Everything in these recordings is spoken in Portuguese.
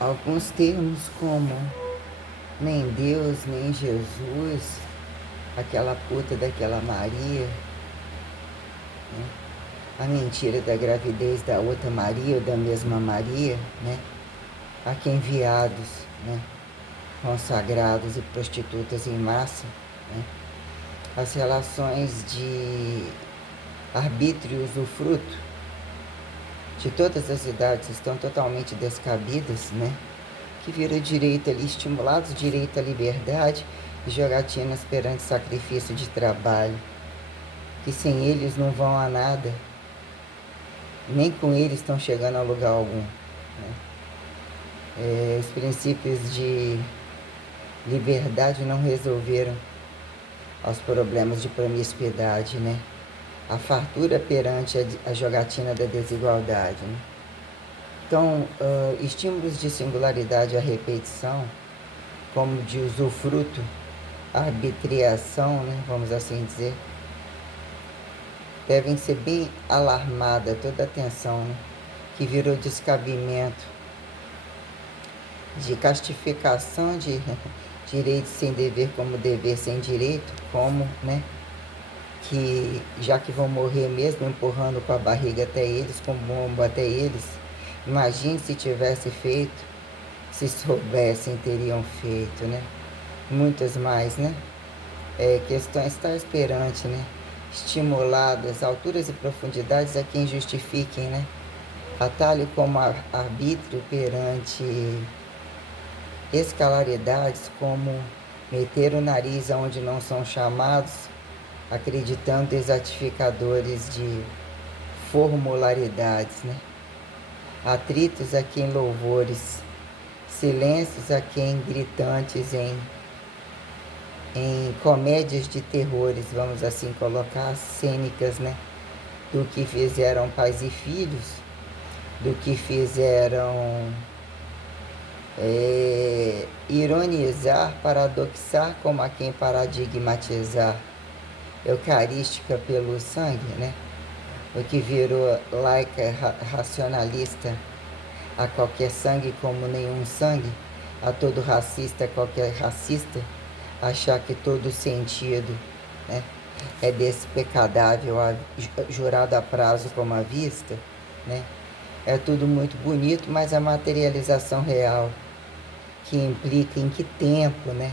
alguns termos como nem Deus, nem Jesus, aquela puta daquela Maria, né? A mentira da gravidez da outra Maria ou da mesma Maria, né? A que enviados, né? Consagrados e prostitutas em massa, né? As relações de arbítrio e usufruto de todas as idades estão totalmente descabidas, né? Que vira direito ali, estimulados direito à liberdade e jogatinas perante sacrifício de trabalho, que sem eles não vão a nada, nem com eles estão chegando a lugar algum, né? Os princípios de liberdade não resolveram os problemas de promiscuidade, né? A fartura perante a jogatina da desigualdade, né? Então, estímulos de singularidade à repetição, como de usufruto, arbitriação, né, vamos assim dizer, devem ser bem alarmada toda a atenção, né, que virou descabimento de castificação de direito sem dever como dever sem direito, como, né, que já que vão morrer mesmo empurrando com a barriga até eles, com bomba até eles, imagine se tivesse feito, se soubessem teriam feito, né? Muitas mais, né? Questões tais perante, né? Estimuladas, alturas e profundidades a quem justifiquem, né? Atalho como arbítrio perante escalaridades, como meter o nariz aonde não são chamados, acreditando exatificadores de formularidades, né? Atritos a quem louvores, silêncios a quem gritantes em comédias de terrores, vamos assim colocar, cênicas, né? Do que fizeram pais e filhos, do que fizeram ironizar, paradoxar, como a quem paradigmatizar, eucarística pelo sangue, né? O que virou laica racionalista, a qualquer sangue como nenhum sangue, a todo racista qualquer racista, achar que todo sentido, né, é despecadável, jurado a prazo como à vista, né? É tudo muito bonito, mas a materialização real, que implica em que tempo, né?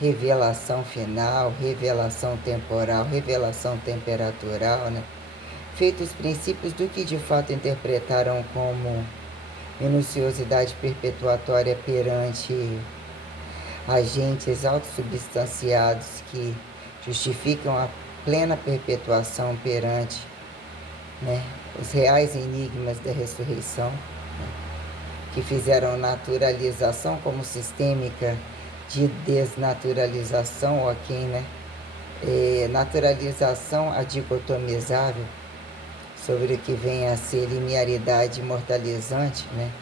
Revelação final, revelação temporal, revelação temperatural, né? Feitos princípios do que de fato interpretaram como minuciosidade perpetuatória perante agentes autossubstanciados que justificam a plena perpetuação perante, né, os reais enigmas da ressurreição, né, que fizeram naturalização como sistêmica de desnaturalização, ou quem, né, naturalização adicotomizável sobre o que vem a ser linearidade imortalizante, né,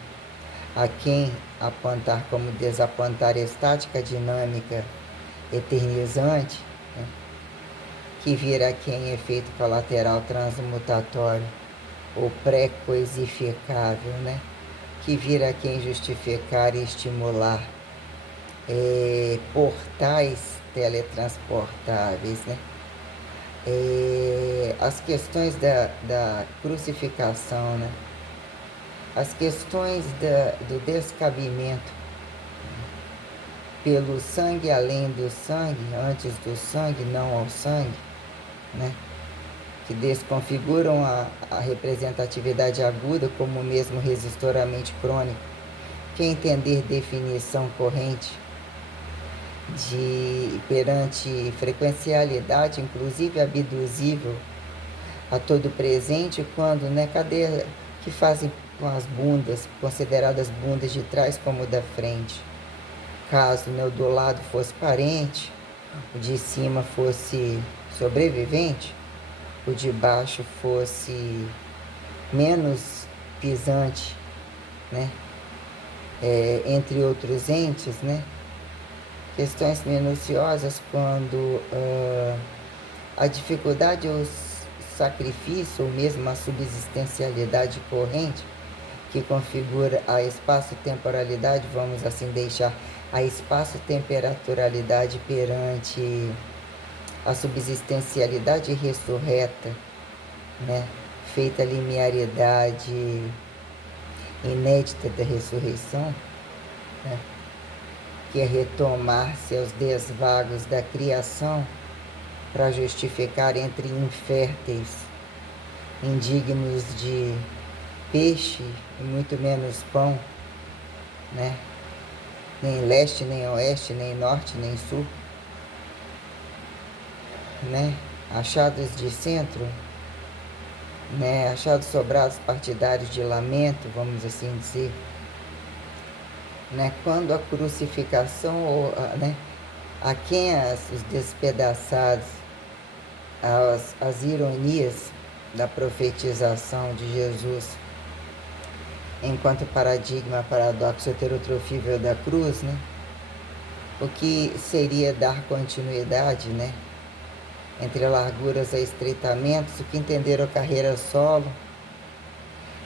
a quem apontar como desapontar estática dinâmica eternizante, né, que vira a quem efeito colateral transmutatório ou pré-coisificável, né, que vira a quem justificar e estimular portais teletransportáveis, né, as questões da crucificação, né, as questões do descabimento pelo sangue além do sangue, antes do sangue, não ao sangue, né? Que desconfiguram a representatividade aguda como mesmo resistoramente crônico. Quem entender definição corrente de perante frequencialidade, inclusive abduzível a todo presente, quando, né, cadê que fazem com as bundas, consideradas bundas de trás como da frente? Caso, né, o do lado fosse parente, o de cima fosse sobrevivente, o de baixo fosse menos pisante, né? Entre outros entes, né? Questões minuciosas quando a dificuldade ou sacrifício, ou mesmo a subsistencialidade corrente, que configura a espaço-temporalidade, vamos assim deixar a espaço-temperaturalidade perante a subsistencialidade ressurreta, né? Feita a linearidade inédita da ressurreição, né? Que é retomar-se aos desvagos da criação para justificar entre inférteis, indignos de peixe e muito menos pão, né? Nem leste, nem oeste, nem norte, nem sul, né? Achados de centro, né? Achados sobrados partidários de lamento, vamos assim dizer, né? Quando a crucificação, né? A quem os despedaçados, as ironias da profetização de Jesus enquanto paradigma paradoxo heterotrofível da cruz, né? O que seria dar continuidade, né? Entre larguras a estreitamentos, o que entenderam carreira solo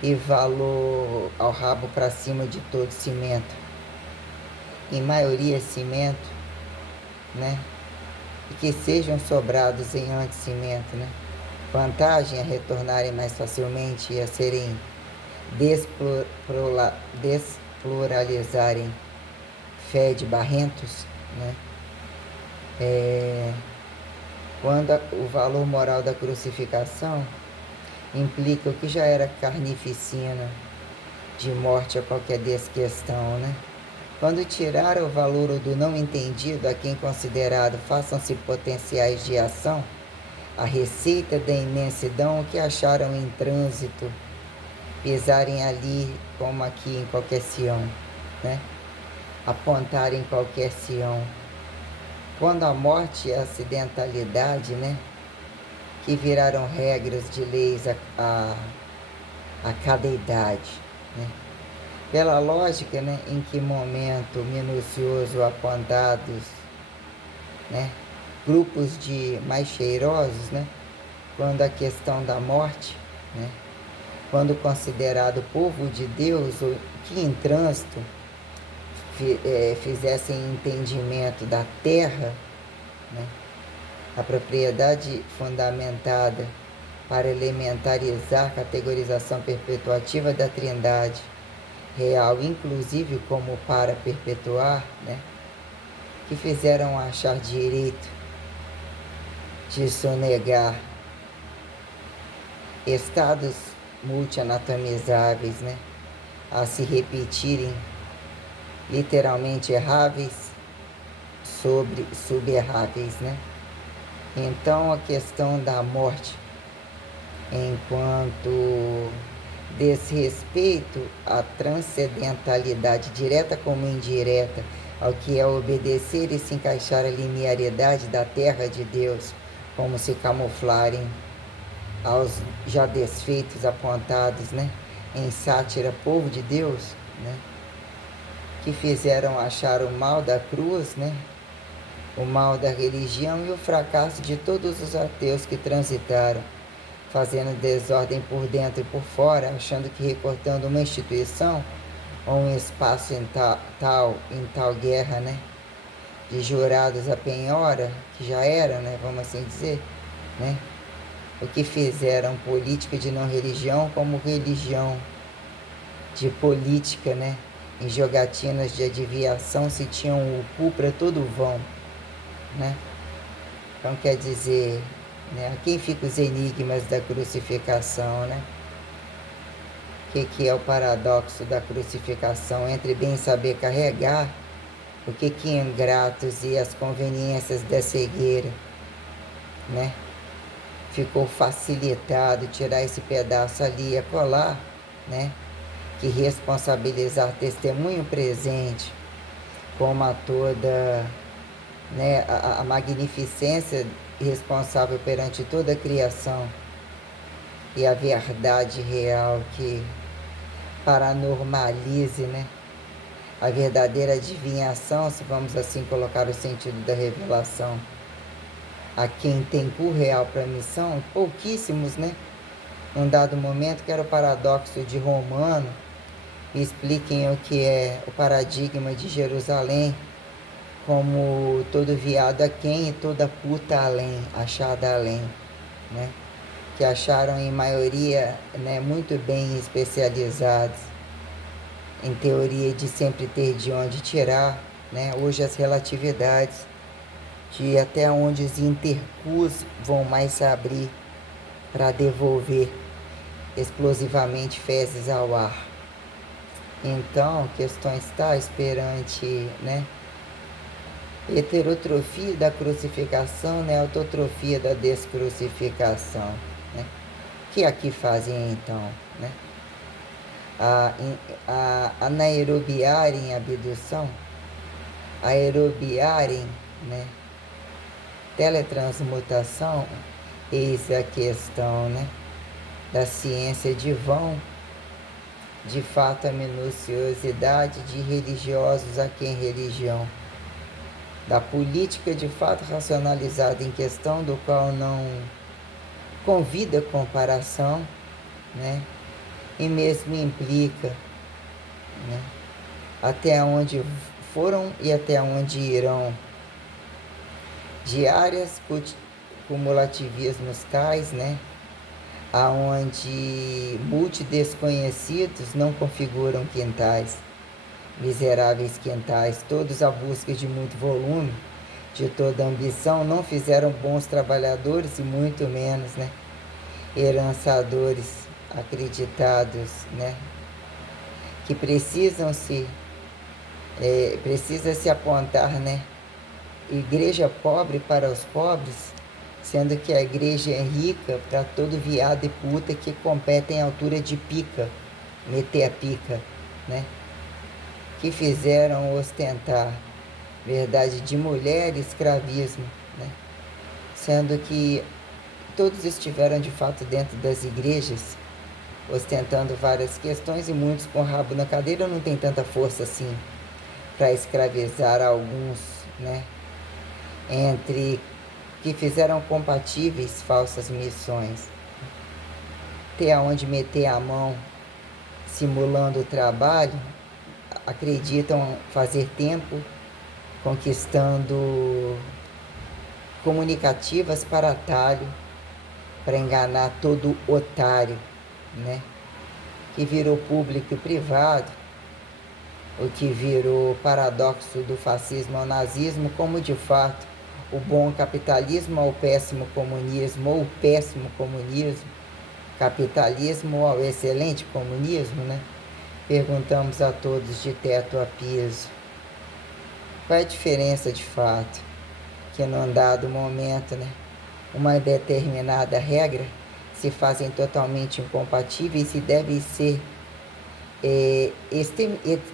e valor ao rabo para cima de todo cimento. Em maioria cimento, né? E que sejam sobrados em anticimento, né? Vantagem a retornarem mais facilmente e a serem despluralizarem fé de barrentos, né? Quando o valor moral da crucificação implica o que já era carnificina, de morte a qualquer desquestão, né? Quando tirar o valor do não entendido a quem considerado façam-se potenciais de ação, a receita da imensidão o que acharam em trânsito, pisarem ali como aqui em qualquer Sião, né? Apontarem qualquer Sião. Quando a morte e a acidentalidade, né? Que viraram regras de leis a cada idade, né? Pela lógica, né? Em que momento minucioso apontados, né? Grupos de mais cheirosos, né? Quando a questão da morte, né? Quando considerado povo de Deus, ou que em trânsito fizessem entendimento da terra, né? A propriedade fundamentada para elementarizar a categorização perpetuativa da Trindade real, inclusive como para perpetuar, né? Que fizeram achar direito de sonegar estados multianatomizáveis, né? A se repetirem literalmente erráveis sobre suberráveis, né? Então a questão da morte enquanto desrespeito à transcendentalidade direta como indireta, ao que é obedecer e se encaixar a linearidade da terra de Deus, como se camuflarem aos já desfeitos apontados, né, em sátira povo de Deus, né, que fizeram achar o mal da cruz, né, o mal da religião e o fracasso de todos os ateus que transitaram, fazendo desordem por dentro e por fora, achando que recortando uma instituição ou um espaço em tal guerra, né, de jurados a penhora, que já era, né, vamos assim dizer, né, o que fizeram política de não religião como religião de política, né, em jogatinas de adivinhação se tinham o cu para todo vão, né. Então quer dizer, né, a quem ficam os enigmas da crucificação, né? O que é o paradoxo da crucificação entre bem saber carregar, o que é ingratos e as conveniências da cegueira, né? Ficou facilitado tirar esse pedaço ali e acolá, né? Que responsabilizar testemunho presente como a toda, né, a magnificência responsável perante toda a criação e a verdade real que paranormalize, né, a verdadeira adivinhação, se vamos assim colocar o sentido da revelação. A quem tem cu real para a missão, pouquíssimos, né? Num dado momento, que era o paradoxo de Romano, me expliquem o que é o paradigma de Jerusalém, como todo viado a quem e toda puta além, achada além, né? Que acharam em maioria, né, muito bem especializados em teoria de sempre ter de onde tirar, né? Hoje as relatividades de até onde os intercus vão mais se abrir para devolver explosivamente fezes ao ar. Então, questões tais perante, né, heterotrofia da crucificação, né, autotrofia da descrucificação, né? Que aqui fazem então, né? Anaerobiarem abdução, aerobiarem, né, teletransmutação, eis a questão, né, da ciência de vão, de fato a minuciosidade de religiosos a quem religião, da política de fato racionalizada em questão, do qual não convida comparação, né, e mesmo implica, né, até onde foram e até onde irão, diárias cumulativismos tais, né, aonde multidesconhecidos não configuram quintais, miseráveis quintais, todos à busca de muito volume, de toda ambição, não fizeram bons trabalhadores e muito menos, né, herançadores acreditados, né, que precisa se apontar, né, igreja pobre para os pobres, sendo que a igreja é rica para todo viado e puta que compete em altura de pica, meter a pica, né? Que fizeram ostentar verdade de mulher e escravismo, né? Sendo que todos estiveram de fato dentro das igrejas, ostentando várias questões, e muitos com o rabo na cadeira não tem tanta força assim para escravizar alguns, né? Entre que fizeram compatíveis falsas missões, ter aonde meter a mão simulando o trabalho, acreditam fazer tempo conquistando comunicativas para atalho, para enganar todo otário, né? Que virou público e privado, o que virou paradoxo do fascismo ao nazismo, como de fato o bom capitalismo ao péssimo comunismo, ou o péssimo comunismo, capitalismo ao excelente comunismo, né? Perguntamos a todos de teto a piso. Qual é a diferença de fato? Que num dado momento, né, uma determinada regra se fazem totalmente incompatíveis e devem ser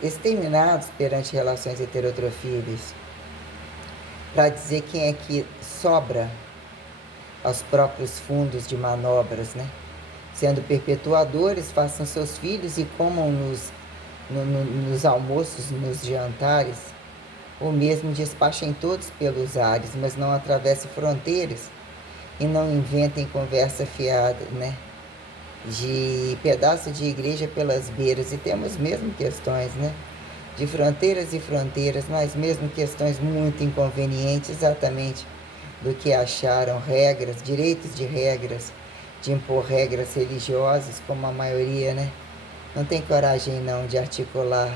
exterminados perante relações heterotrofíveis, para dizer quem é que sobra aos próprios fundos de manobras, né? Sendo perpetuadores, façam seus filhos e comam nos almoços, nos jantares, ou mesmo despachem todos pelos ares, mas não atravessem fronteiras e não inventem conversa fiada, né? De pedaço de igreja pelas beiras, e temos mesmo questões, né? De fronteiras e fronteiras, mas mesmo questões muito inconvenientes, exatamente do que acharam regras, direitos de regras, de impor regras religiosas, como a maioria, né? Não tem coragem não de articular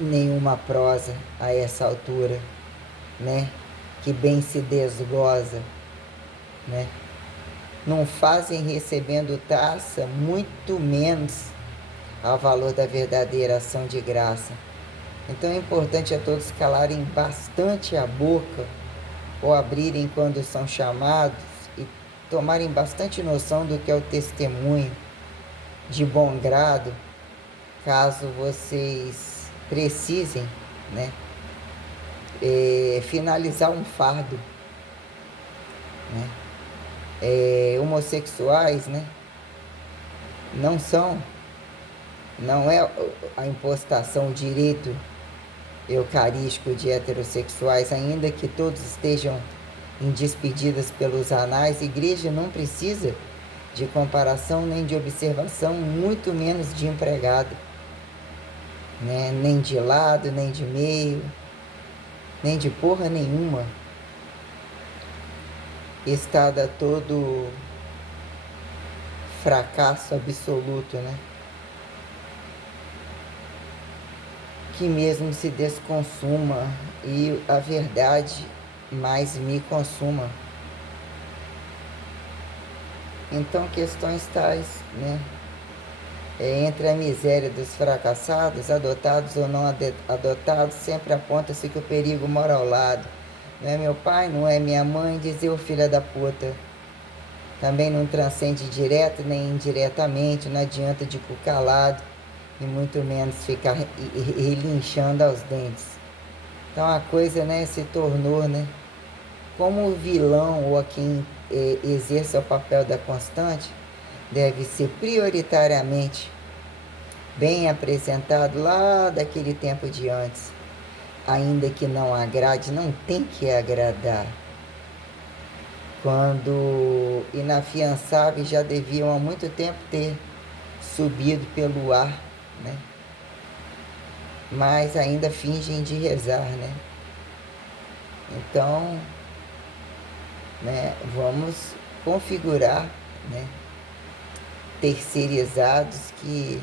nenhuma prosa a essa altura, né? Que bem se desgoza, né? Não fazem recebendo taça, muito menos ao valor da verdadeira ação de graça. Então é importante a todos calarem bastante a boca, ou abrirem quando são chamados, e tomarem bastante noção do que é o testemunho de bom grado, caso vocês precisem, né, finalizar um fardo, né? Homossexuais, né, não é a impostação, o direito eucarístico de heterossexuais, ainda que todos estejam em despedidas pelos anais. A igreja não precisa de comparação nem de observação, muito menos de empregado. né? Nem de lado, nem de meio, nem de porra nenhuma. Estado todo fracasso absoluto, né? Que mesmo se desconsuma e a verdade mais me consuma. Então, questões tais, né? Entre a miséria dos fracassados, adotados ou não adotados, sempre aponta-se que o perigo mora ao lado. Não é meu pai, não é minha mãe, dizia o filho da puta. Também não transcende direto nem indiretamente, não adianta de cu calado e muito menos ficar relinchando aos dentes. Então a coisa, né, se tornou, né, como o vilão ou a quem exerce o papel da constante deve ser prioritariamente bem apresentado lá daquele tempo de antes. Ainda que não agrade, não tem que agradar. Quando inafiançáveis já deviam há muito tempo ter subido pelo ar, né? Mas ainda fingem de rezar, né? Então, né, vamos configurar, né, terceirizados que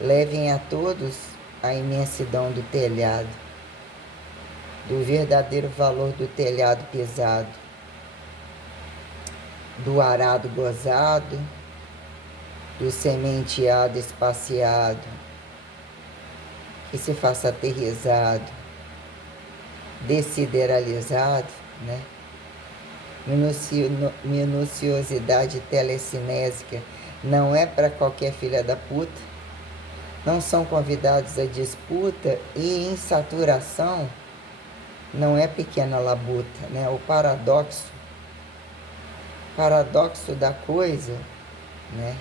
levem a todos a imensidão do telhado, do verdadeiro valor do telhado pesado, do arado gozado, do sementeado espaciado, que se faça aterrizado, desideralizado, né? Minuciosidade telecinésica não é para qualquer filha da puta, não são convidados à disputa e em saturação não é pequena labuta, né? O paradoxo da coisa, né?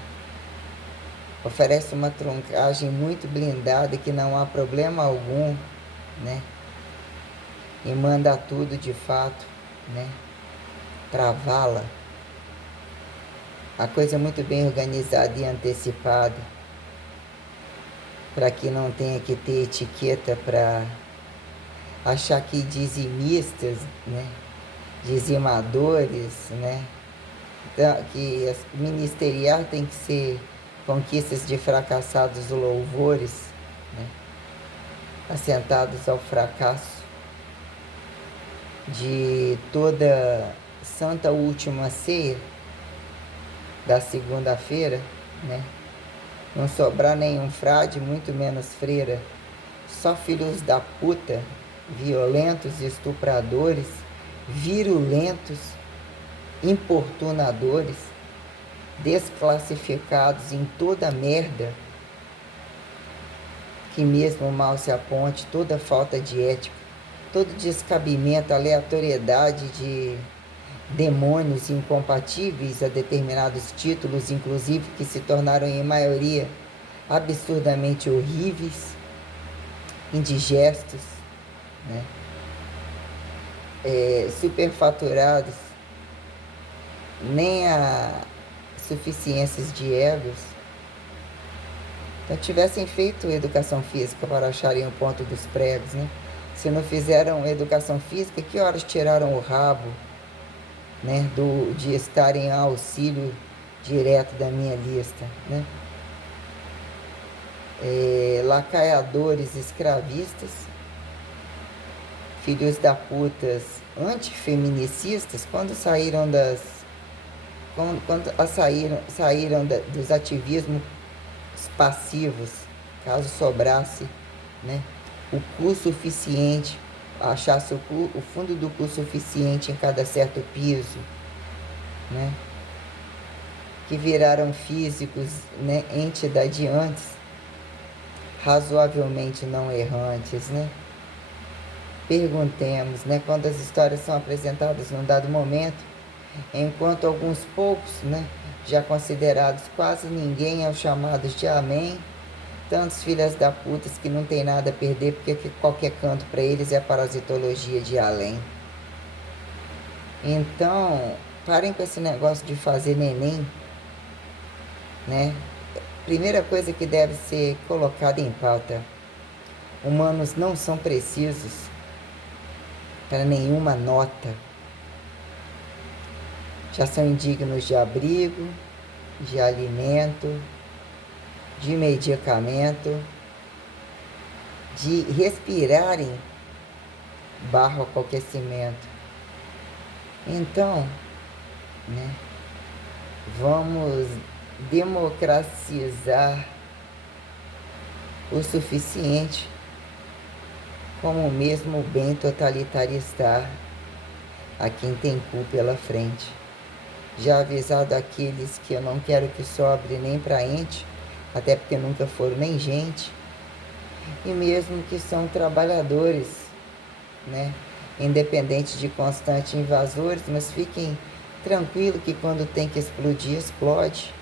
Oferece uma truncagem muito blindada que não há problema algum, né? E manda tudo de fato, né? Travá-la. A coisa é muito bem organizada e antecipada, para que não tenha que ter etiqueta para achar que dizimistas, né? Dizimadores, né? Então, que ministerial tem que ser conquistas de fracassados louvores, né? Assentados ao fracasso de toda santa última ceia da segunda-feira, né? Não sobrar nenhum frade, muito menos freira, só filhos da puta, violentos, estupradores, virulentos, importunadores, desclassificados em toda merda, que mesmo mal se aponte, toda falta de ética, todo descabimento, aleatoriedade de demônios incompatíveis a determinados títulos, inclusive que se tornaram em maioria absurdamente horríveis, indigestos, né? Superfaturados, nem a suficiências de egos. Então tivessem feito educação física para acharem o ponto dos pregos, né? Se não fizeram educação física, que horas tiraram o rabo, né, de estar em auxílio direto da minha lista, né? Lacaiadores escravistas, filhos da putas antifeminicistas, quando saíram dos ativismos passivos, caso sobrasse, né, o cu suficiente, achasse o fundo do cu suficiente em cada certo piso, né, que viraram físicos, né, entidadiantes, razoavelmente não errantes, né? Perguntemos, né, quando as histórias são apresentadas num dado momento, enquanto alguns poucos, né, já considerados quase ninguém aos chamados de amém, tantos filhas da putas que não tem nada a perder, porque qualquer canto para eles é a parasitologia de além. Então, parem com esse negócio de fazer neném, né? Primeira coisa que deve ser colocada em pauta: Humanos não são precisos para nenhuma nota. Já são indignos de abrigo, de alimento, de medicamento, de respirarem barro a qualquer cimento. Então, né, vamos democratizar o suficiente como mesmo bem totalitarizar a quem tem cu pela frente. Já avisado aqueles que eu não quero que sobre nem para ente, até porque nunca foram nem gente, e mesmo que são trabalhadores, né, independente de constantes invasores, mas fiquem tranquilos que quando tem que explodir, explode.